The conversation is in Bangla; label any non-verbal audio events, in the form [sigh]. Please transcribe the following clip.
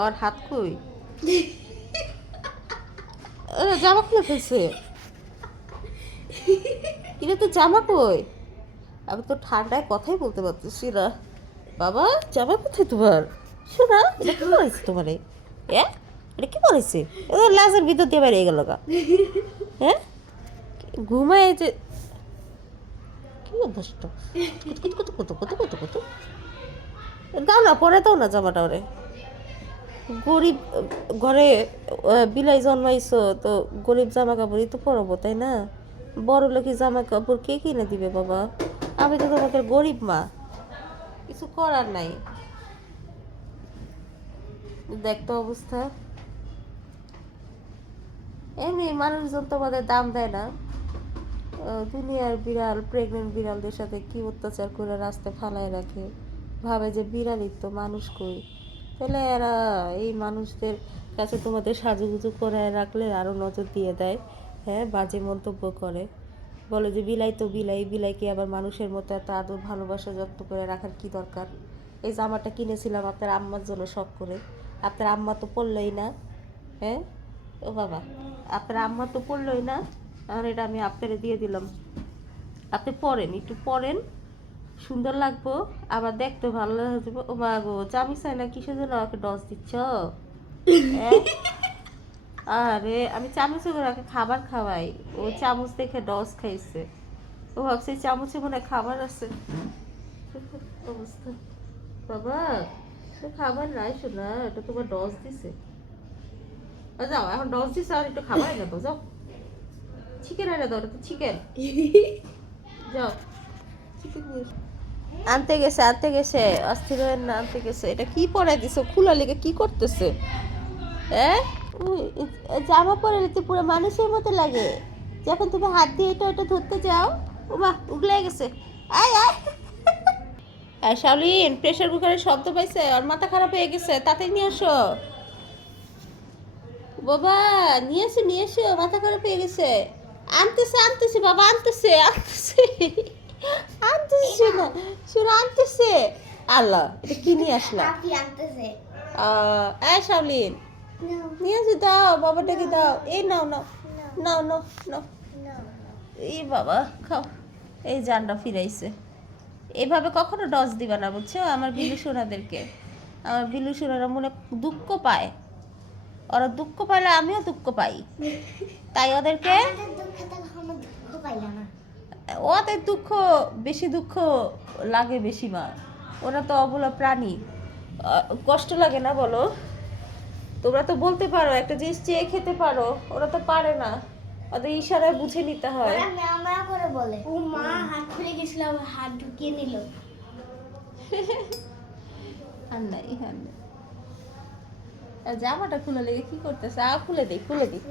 ওর হাত কই জামা খুলে ফেলছে কিরে তো জামা কই আমি তো ঠান্ডায় কথাই বলতে পারতেছি না বাবা জামা কোথায় তোমার শোনা এটা কি করেছে তোমারে এ এটা কি করেছে এটা লাজের ভিতর দিয়ে বেরিয়ে গেল গা হ্যাঁ ঘুমায় যে কি অভ্যস্ত কত কত কত কত কত কত দাও না পরে দাও না জামাটা ওরে গরিব, ঘরে বিলাই জন্মাইছো, তো গরিব জামা কাপড়ই তো পরবো, তাই না? বড় লোকে জামা কাপড় কে কিনে দিবে বাবা? আমি তো তোমাকে গরিব মা। কিছু করার নাই। দেখতো অবস্থা। এমনি মানুষজন তোমাদের দাম দেয় না। দুনিয়ার বিড়াল প্রেগনেন্ট বিড়ালদের সাথে কি অত্যাচার করে রাস্তায় ফালায় রাখে। ভাবে যে বিড়ালই তো মানুষ কই। তাহলে এরা এই মানুষদের কাছে তোমাদের সাজুগুজু করে রাখলে আরও নজর দিয়ে দেয়। হ্যাঁ বাজে মন্তব্য করে। বলে যে, বিলাই তো বিলাই বিলাইকে আবার মানুষের মতো এত আদর ভালোবাসা যত্ন করে রাখার কি দরকার? এই জামাটা কিনেছিলাম আপনার আম্মার জন্য শখ করে। আপনার আম্মা তো পড়লই না। হ্যাঁ? ও বাবা, আপনার আম্মা তো পড়লই না? এখন এটা আমি আপনারে দিয়ে দিলাম। আপনি পরেন একটু পরেন সুন্দর লাগবো আবার দেখতে ভালো লাগবে। ও মা গো চামি চাই না? কিসের জন্য আমাকে ডস দিচ্ছ? হ্যাঁ? আরে আমি চামচে করে ওকে খাবার খাওয়াই। ও চামচ দেখে ডস খাইছে। ও ভাবছে চামচে মনে খাবার আছে। অবস্থা। বাবা তো খাবার নাই শোনা এটা তোমার ডস দিছে। যাও এখন ডস দিছে আর একটু খাবার এনে দাও যাও। চিকেন এনে দাও এটা তো চিকেন। [laughs] যাও। আনতে গেছে আনতে গেছে। অস্থির হয়ে না, আনতে গেছে। এটা কি পরে দিছো? খোলা লেগে কি করতেছে? হ্যাঁ জামা পরে নিতে পুরো মানুষের মতো লাগে। যখন তুমি হাত দিয়ে এটা, ওটা ধরতে যাও, ওমা, উগলে গেছে। আয় আয়। আর শাওলিন প্রেসার কুকারের শব্দ পাইছে আর মাথা খারাপ হয়ে গেছে তাতে নিয়ে আসো। বাবা, নিয়ে এসো নিয়ে এসো, মাথা খারাপ হয়ে গেছে। আনতেছে আনতেছে, বাবা, আনতেছে আনতেছে শোনা শোনা আনতেছে আল্লাহ এটা কি নিয়ে আহ, এই শাওলিন নিয়ে এসে দাও বাবাটাকে দাও? এই নাও নাও। নাও নাও নাও। এই বাবা খাও। এই জানটা ফিরাইছে। এভাবে কখনো ডস দিবা না বুঝছ? আমার বিলু সোনাদেরকে। আমার বিলু সোনারা মনে দুঃখ পায়। ওরা দুঃখ পাইলে আমিও দুঃখ পাই। তাই ওদেরকে ওদের দুঃখ বেশি দুঃখ লাগে বেশি মা। ওরা তো অবলা প্রাণী। কষ্ট লাগে না বলো? তোমরা তো বলতে পারো একটা জিনিস চেয়ে খেতে পারো ওরা তো পারে না। ওদের ইশারায় বুঝে নিতে হয়। করে বলে। ও মা হাত খুলে গেছিল হাত ঢুকিয়ে নিল। আর নাই আর জামাটা খুলে লেগে কি করতেছে? আ খুলে দিই খুলে দিই